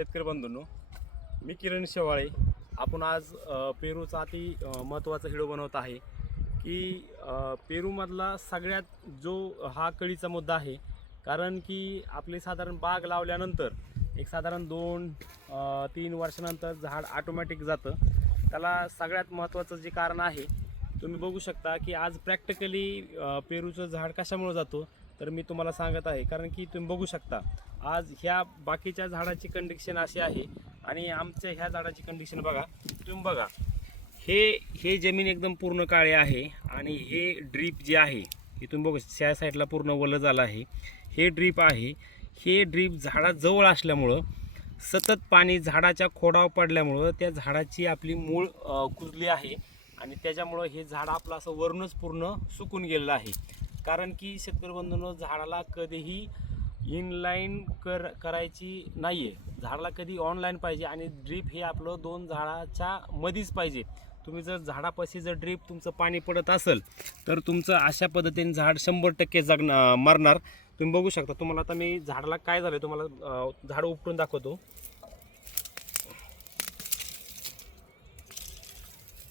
शेतकरी बंधूंनो मी किरण शेवाळे. आपण आज पेरूचा अति महत्त्वाचा हिडो बनवत आहे की पेरूमधला सगळ्यात जो हा कळीचा मुद्दा आहे कारण की आपली साधारण बाग लावल्यानंतर एक साधारण दोन तीन वर्षानंतर झाड ऑटोमॅटिक जातं. त्याला सगळ्यात महत्त्वाचं जे कारण आहे तुम्ही बघू शकता की आज प्रॅक्टिकली पेरूचं झाड कशामुळे जातो? तर मी तुम्हाला सांगत आहे कारण की तुम्ही बघू शकता आज ह्या बाकीच्या झाडाची कंडिशन अशी आहे आणि आमच्या ह्या झाडाची कंडिशन बघा तुम्ही बघा हे हे जमीन एकदम पूर्ण काळे आहे आणि हे ड्रीप जे आहे हे तुम्ही बघू त्या साईडला पूर्ण वलं झालं आहे. हे ड्रीप आहे हे ड्रीप झाडाजवळ असल्यामुळं सतत पाणी झाडाच्या खोडावर पडल्यामुळं त्या झाडाची आपली मूळ कुजली आहे आणि त्याच्यामुळं हे झाड आपलं असं वरूनच पूर्ण सुकून गेलेलं आहे. कारण की शेतकरी बंधूंनो झाडाला कधीही इनलाईन कर करायची नाही आहे झाडाला कधी ऑनलाईन पाहिजे आणि ड्रीप हे आपलं दोन झाडाच्या मधीच पाहिजे. तुम्ही जर झाडापाशी जर ड्रीप तुमचं पाणी पडत असेल तर तुमचं अशा पद्धतीने झाड शंभर टक्के जगणार मरणार. तुम्ही बघू शकता तुम्हाला आता मी झाडाला काय झालं तुम्हाला झाड उपटून दाखवतो.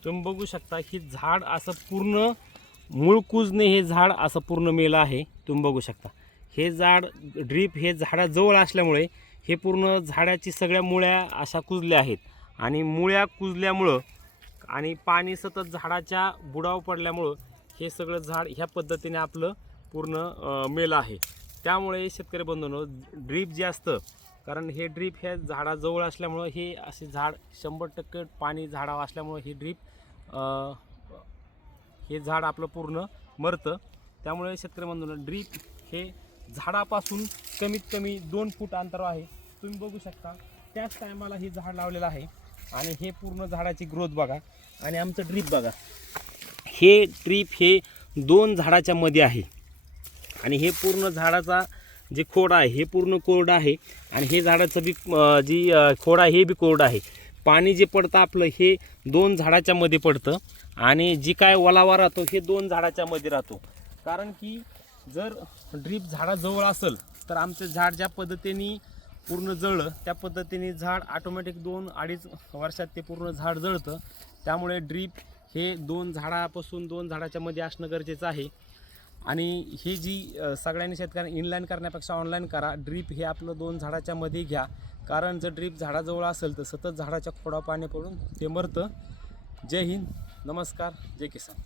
तुम्ही बघू शकता ही झाड असं पूर्ण मूळ कुजणे हे झाड असं पूर्ण मेलं आहे. तुम्ही बघू शकता. हे झाड ड्रीप हे झाडाजवळ असल्यामुळे हे पूर्ण झाडाची सगळ्या मुळ्या अशा कुजल्या आहेत. आणि मुळ्या कुजल्यामुळं आणि पाणी सतत झाडाच्या बुडाव पडल्यामुळं हे सगळं झाड ह्या पद्धतीने आपलं पूर्ण मेलं आहे. त्यामुळे शेतकरी बंधूंनो ड्रीप जे असतं कारण हे ड्रीप ह्या झाडाजवळ असल्यामुळं हे असे झाड शंभर टक्के पाणी झाडावं असल्यामुळं हे ड्रीप हे झाड आपलं पूर्ण मरतं. त्यामुळे शेतकरी बंधूंनो ड्रीप हे झाडापासून कमीत कमी दोन फूट अंतर आहे. तुम्ही बघू शकता त्याच टायमाला हे झाड लावलेलं आहे. आणि हे पूर्ण झाडाची ग्रोथ बघा. आणि आमचं ड्रीप बघा. हे ड्रीप हे दोन झाडाच्या मध्ये आहे. आणि हे पूर्ण झाडाचा जे खोड आहे हे पूर्ण कोरडं आहे. आणि हे झाडाचं बी जी खोड आहे हे बी कोरडं आहे. पाणी जे पडतं आपलं हे दोन झाडाच्या मध्ये पडतं. आणि जी काय ओलावा राहतो हे दोन झाडाच्या मध्ये राहतो. कारण की जर ड्रीप झाडाजवळ असेल तर आमचं झाड ज्या पद्धतीने पूर्ण जळलं त्या पद्धतीने झाड ऑटोमॅटिक दोन अडीच वर्षात ते पूर्ण झाड जळतं. त्यामुळे ड्रीप हे दोन झाडापासून दोन झाडाच्या मध्ये असणं गरजेचं आहे. आणि ही जी सगळ्यांनी शेतकऱ्यांनी इनलाईन करण्यापेक्षा ऑनलाईन करा. ड्रीप हे आपलं दोन झाडाच्या मध्ये घ्या. कारण जर ड्रीप झाडाजवळ असेल तर सतत झाडाच्या खोडा पाणी पडून ते मरतं. जय हिंद. नमस्कार. जय किसान.